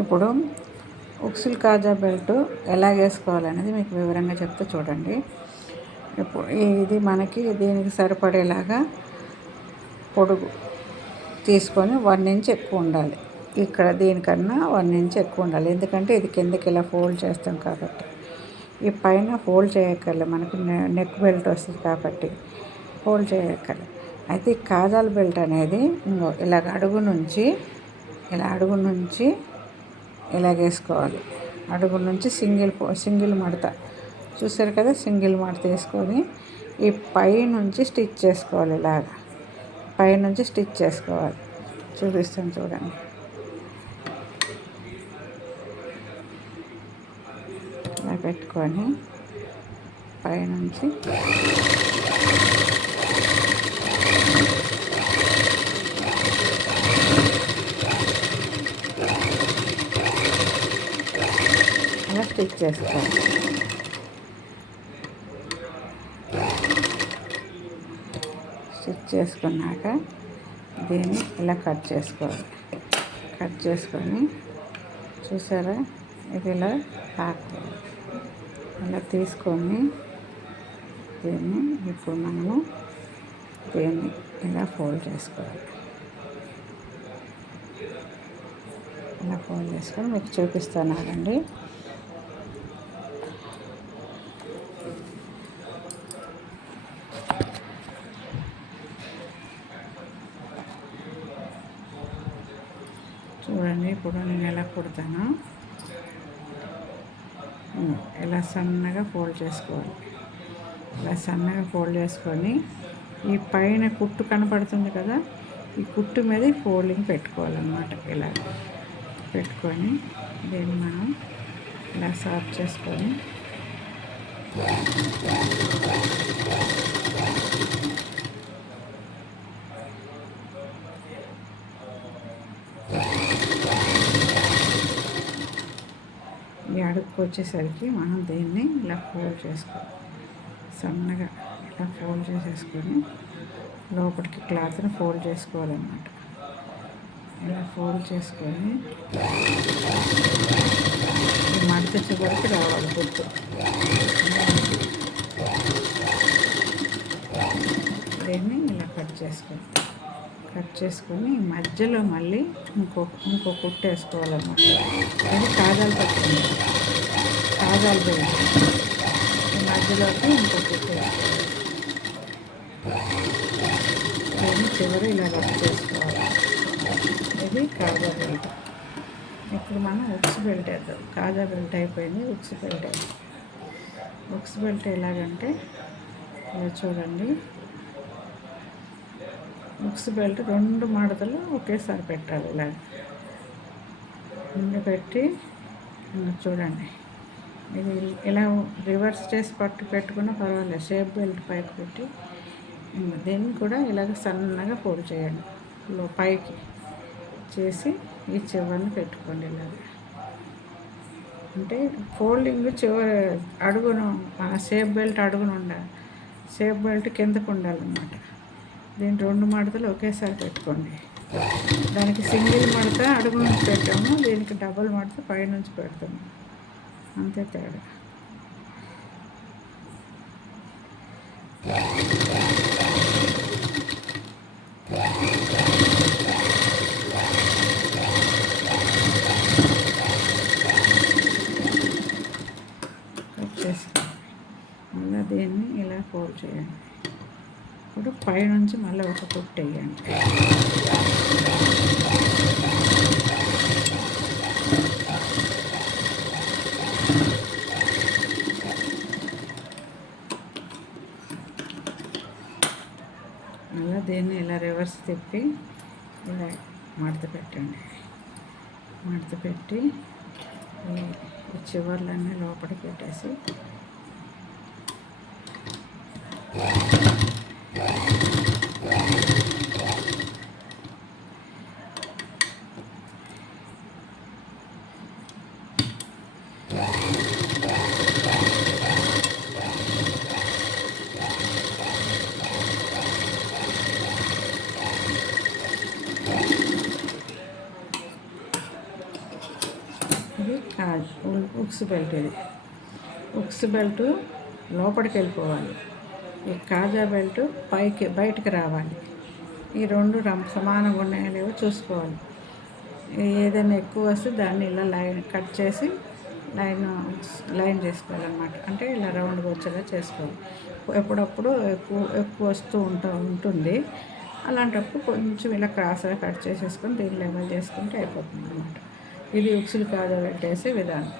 ఇప్పుడు ఉక్సుల్ కాజా బెల్ట్ ఎలా వేసుకోవాలనేది మీకు వివరంగా చెప్తే చూడండి. ఇప్పుడు ఇది మనకి దీనికి సరిపడేలాగా పొడుగు తీసుకొని 1 ఇంచ్ ఎక్కువ ఉండాలి. ఇక్కడ దీనికన్నా 1 ఇంచ్ ఎక్కువ ఉండాలి. ఎందుకంటే ఇది కిందకి ఇలా ఫోల్డ్ చేస్తాం కాబట్టి. ఈ పైన ఫోల్డ్ చేయక్కర్లే, మనకు నెక్ బెల్ట్ వస్తుంది కాబట్టి ఫోల్డ్ చేయక్కర్లే. అయితే ఈ కాజాల బెల్ట్ అనేది ఇలాగ అడుగు నుంచి ఇలాగేసుకోవాలి. అడుగు నుంచి సింగిల్ మడత చూసారు కదా, సింగిల్ మడత వేసుకొని ఈ పై నుంచి స్టిచ్ చేసుకోవాలి. ఇలాగ పైనుంచి స్టిచ్ చేసుకోవాలి. చూపిస్తాను చూడండి. ఇలా పెట్టుకొని పైనుంచి అలా స్టిచ్ చేసుకోవాలి. స్టిచ్ చేసుకున్నాక దీన్ని ఇలా కట్ చేసుకోవాలి. కట్ చేసుకొని చూసారా, ఇది ఇలా తాకుతుంది. ఇలా తీసుకొని దీన్ని ఇప్పుడు మనము దీన్ని ఇలా ఫోల్డ్ చేసుకోవాలి. ఇలా ఫోల్డ్ చేసుకొని మీకు చూపిస్తాను అండి. చూడండి, ఇప్పుడు నేను ఎలా కుడతాను. ఇలా సన్నగా ఫోల్డ్ చేసుకోవాలి. ఇలా సన్నగా ఫోల్డ్ చేసుకొని ఈ పైన కుట్టు కనపడుతుంది కదా, ఈ కుట్టు మీద ఫోల్డింగ్ పెట్టుకోవాలన్నమాట. ఇలా పెట్టుకొని దీన్ని మనం ఇలా సాఫ్ చేసుకొని ఈ అడుగుకు వచ్చేసరికి మనం దీన్ని ఇలా ఫోల్డ్ చేసుకోవాలి. సన్నగా ఇలా ఫోల్డ్ చేసేసుకొని లోపలికి క్లాత్ని ఫోల్డ్ చేసుకోవాలన్నమాట. ఇలా ఫోల్డ్ చేసుకొని ఈ మడత చివరికి రావాలి గుర్తు. దీన్ని ఇలా కట్ చేసుకొని మధ్యలో మళ్ళీ ఇంకో కుట్టు వేసుకోవాలన్నమాట. అది కాజాలు పట్టుకుంది, కాజాలు బెల్ట్. ఈ మధ్యలోకి ఇంకో కుట్టు వేసుకోవాలి. దీన్ని చివరి ఇలా రబ్ చేసుకోవాలి. ఇది కాజా బెల్ట్. ఇప్పుడు మనం ఉక్స్ బెల్ట్ వేద్దాం. కాజా బెల్ట్ అయిపోయింది, ఉక్స్ బెల్ట్ వేద్దాం. ఉక్స్ బెల్ట్ ఎలాగంటే ఇలా చూడండి, ఉక్స్ బెల్ట్ 2 మడతలు ఒకేసారి పెట్టాలి. ఇలా ముందు పెట్టి చూడండి, ఇది ఇలా రివర్స్ చేసి పెట్టుకున్నా పర్వాలేదు. షేప్ బెల్ట్ పైకి పెట్టి దీన్ని కూడా ఇలాగ సన్నగా ఫోల్డ్ చేయండి. పైకి చేసి ఈ చివరిని పెట్టుకోండి. ఇలాగ అంటే ఫోల్డింగ్ చివరి అడుగును, మన షేప్ బెల్ట్ అడుగును ఉండాలి, షేప్ బెల్ట్ కిందకు ఉండాలన్నమాట. దీన్ని 2 మడతలు ఒకేసారి పెట్టుకోండి. దానికి సింగిల్ మడత అడుగు నుంచి పెట్టాము, దీనికి డబుల్ మడత పైనుంచి పెడతాము, అంతే తేడా. మళ్ళీ దీన్ని ఇలా ఫోల్డ్ చేయండి. ఇప్పుడు పైనుంచి మళ్ళీ ఒక కుట్టు వేయండి. మళ్ళీ దీన్ని ఇలా రివర్స్ తిప్పి ఇలా మడత పెట్టండి. మడత పెట్టి ఈ చివర్లన్నీ లోపలికి పెట్టేసి ఇది ఉక్స్ బెల్ట్. ఇది ఉక్స్ బెల్ట్ లోపలికి వెళ్ళిపోవాలి. ఈ కాజా బెల్ట్ బయటికి రావాలి. ఈ రెండు సమానంగా ఉన్నాయో లేవో చూసుకోవాలి. ఏదైనా ఎక్కువ వస్తే దాన్ని ఇలా లైన్ కట్ చేసి లైన్ చేసుకోవాలన్నమాట. అంటే ఇలా రౌండ్గా వచ్చేలా చేసుకోవాలి. ఎప్పుడప్పుడు ఎక్కువ వస్తూ ఉంటుంది. అలాంటప్పుడు కొంచెం ఇలా క్రాస్గా కట్ చేసేసుకొని దీన్ని లెవెల్ చేసుకుంటే అయిపోతుంది అన్నమాట. ఇది ఉక్సులు కాజా పెట్టేసే విధానం.